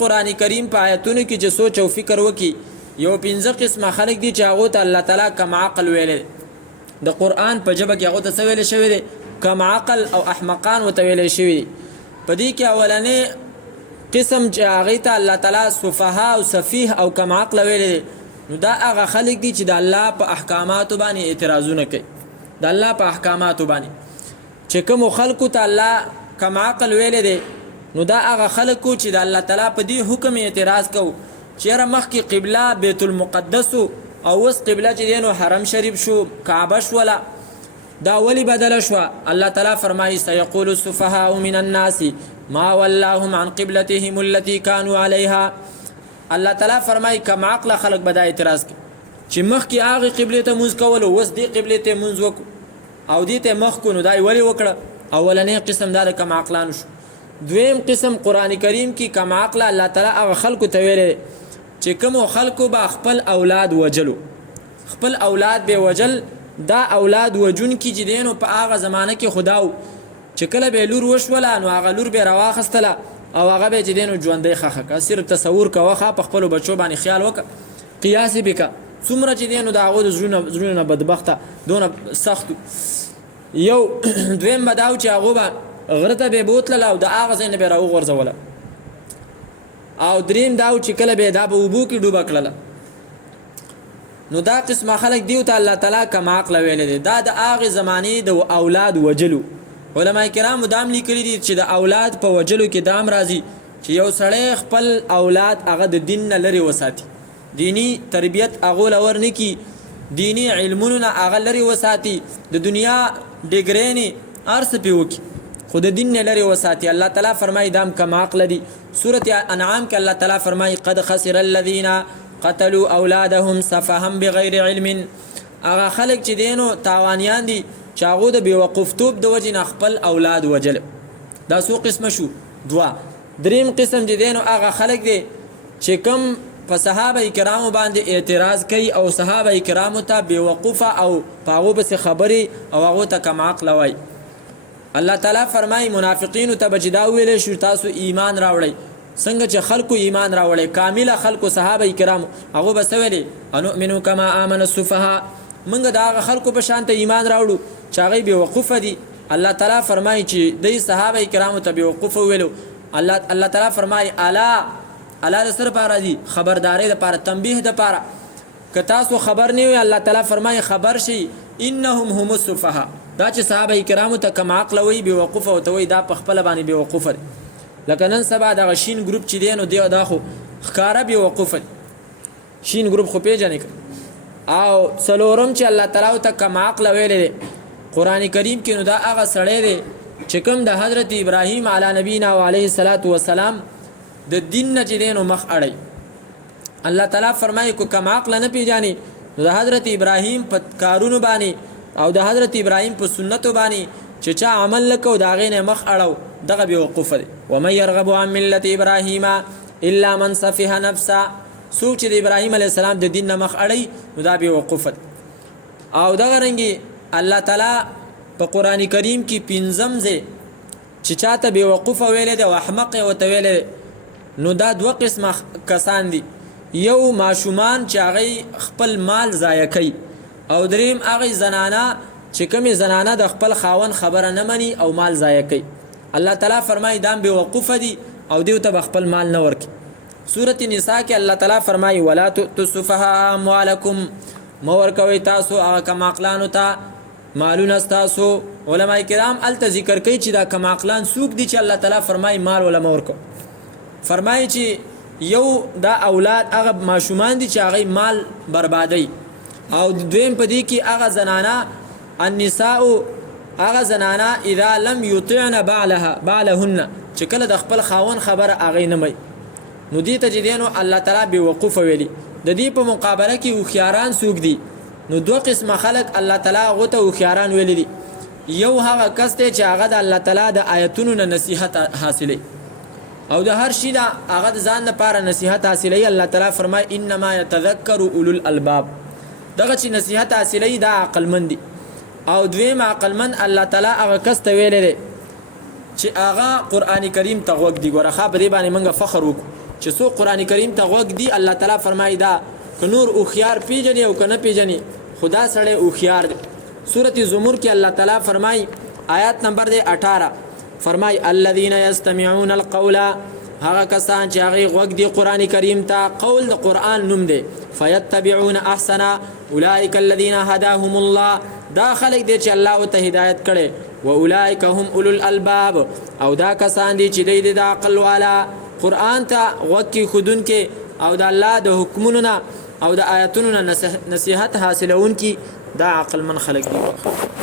قرآن کریم په آیتونو کې چې سوچ او فکر وکي یو 15 قسمه خلک دي چې هغه ته الله تعالی کم عقل ویل د قرآن په جبه کې هغه ته ویل شوی دی کم عقل او احمقان وتویل شوی په دې کې اولنې قسم چې هغه ته الله تعالی سفها او سفیه او کم عقل ویل نو دا هغه خلک دي چې د الله په احکاماتو باندې اعتراضونه کوي د الله په احکاماتو باندې چې کوم خلکو ته الله کم عقل ویل دی نو دا هغه خلکو چې د الله تعالی په دې حکم اعتراض کوي چیرې مخکې قبله بیت المقدس او وس قبله چې دینو حرم شریف شو کعبه شولا دا ولی بدل شو الله تعالی فرمایي سيقول السفهاء من الناس ما ولاهم عن قبلتهم التي كانوا عليها الله تعالی فرمایي کم عقل خلق بدا اعتراض کوي چې مخکې هغه قبله ته موږ کول وس دې قبله ته موږ وکړو او دې ته مخ کو نو دا ولی وکړه اولنې قسم دا کم عقلان شو دویم قسم قرآن کریم کی کم عقل الله تعالی هغه خلکو ته ویل چې کوم خلکو با خپل اولاد وجلو خپل اولاد به وجل دا اولاد وجون کی چې دینو په هغه زمانه کې خداو چې کله به لور وشولا نو هغه لور به رواخستله او هغه به چې دینو ژوندې خخه صرف تصور کوه په خپل بچو باندې خیال وک قیاس بک څومره چې دینو دا هغه زړونه بدبخته دونه سخت یو دویم بداو چې هغه غرته به بوتله او د هغه ځای به راو غورځوله او دریم داو چې کله به دا به وبو کې ډوبه کړله نو دا قسمه خلک دیو ته الله تعالی کم عقل ویل دي دا د هغه زمانه د اولاد وجلو علما کرام دام لیکلي دي چې د اولاد په وجلو کې دام راځي چې یو سړی خپل اولاد هغه د دین نه لري وساتي دینی تربیت هغه لور نه کی دینی علمونه هغه لري وساتي د دنیا ډیګرینی ارس پیوکی خود دین نه لري وساتي الله تعالی فرمایي دام کم عقل دي سوره انعام کې الله تعالی فرمایي قد خسر الذين قتلوا اولادهم سفها بغیر علم هغه خلک چې دینو تاوانیان دي چې هغه د بیوقفتوب د وجې خپل اولاد وجل دا سو قسم شو دوا دریم قسم چې دینو هغه خلک دي چې کم په صحابه کرامو باندې اعتراض کوي او صحابه کرامو ته بیوقفه او پاغو بس خبري او هغه ته کم عقل وای الله تعالی فرمای منافقین ته بجدا ویل شو تاسو ایمان راوړی څنګه چې خلکو ایمان راوړی کامله خلکو صحابه کرام هغه بس ویلي انؤمنو کما امن السفهاء موږ دا خلکو په شان ته ایمان راوړو چې هغه به وقوف دي الله تعالی فرمای چې د صحابه کرام ته به وقوف ویلو الله تعالی فرمای الا د سر پاره دي خبرداري د پاره تنبيه د پاره که تاسو خبر نه وي الله تعالی فرمای خبر شي انهم هم السفهاء دا چې صحابه کرامو ته کم عقل وي به وقوف او ته وي دا په خپل باندې به وقوف لکه نن سبا د شین ګروپ چې دینو دی دا خو ښکارا به وقوف شین ګروپ خو پیژنې او څلورم چې الله تعالی ته کم عقل ویل دي قران کریم کې نو دا هغه سړی دی چې کوم د حضرت ابراهیم علی نبینا و علیه الصلاۃ والسلام د دین نه چې دینو مخ اړي الله تعالی فرمایي کو کم عقل نه پیژني د حضرت ابراهیم په کارونو باندې او د حضرت ابراهیم په سنتو باندې چې چا عمل وکاو دا غینه مخ اړو دغه به وقوف دي و من يرغب عن مله ابراهیم الا من سفه نفسه سوچ د ابراهیم علی السلام د دین نه مخ اړي نو دا به وقوف او دغه رنګي الله تعالی په قران کریم کې پنځم ځای چې چاته به وقوف ویل دي او احمق او تویل نو دا دوه قسمه کسان دي یو ماشومان چې هغه خپل مال ضایع کوي او دریم هغه زنانه چې کومه زنانه د خپل خاون خبره نه مني او مال ضایع کوي الله تعالی فرمایي دام به وقوف دي او دیو ته خپل مال نه ورکي سوره النساء کې الله تعالی فرمایي ولا تسفها اموالکم مور کوي تاسو هغه کم عقلانو ته مالونه تاسو علما کرام ال ذکر کوي چې دا کم عقلان سوق دي چې الله تعالی فرمایي مال ولا مور کو فرمایي چې یو دا اولاد هغه ماشومان دي چې هغه مال بربادي او دویم پدې کې هغه زنانه النساء هغه زنانه اذا لم يطعن بالهن چې کله د خپل خاون خبره هغه نه مې نو دې ته جدينو الله تعالی به وقوف ویلي د دې په مقابله کې وخياران سوق دي نو دوه قسمه خلق الله تعالی غوته وخياران ویلي دي یو هغه کس ته چې هغه د الله تعالی د آیتونو نه نصيحت حاصله او د هر شي دا هغه ځان لپاره نصيحت حاصله الله تعالی فرمای انما يتذكر اولو الالباب دغه چې نصيحت حاصله دا عقل مند او دویم عقل مند الله تعالی هغه کس ته ویل دي چې هغه قران کریم ته وګ دی ګوره خبرې باندې منګه فخر وکړو چې څو قران کریم ته غوږ دی الله تعالی فرمایي دا که نور او خيار پیژني او کنه پیژني خدا سره او خيار دی. سورۃ زمر کې الله تعالی فرمایي آیات نمبر 18 فرمایي الذين يستمعون القول هغه کسان چې هغه غوږ دی قران کریم ته قول د قران نوم دی فيتبعون احسن اولئك الذين هداهم الله دا خلق دی چې الله ته هدایت کړي و اولئک هم اولو الالباب او دا کسان دي چې د عقل والا قران ته غوږ خودون کې او د الله د حکمونو او د آیاتونو نصیحت حاصلون کې دا عقل من خلق دي.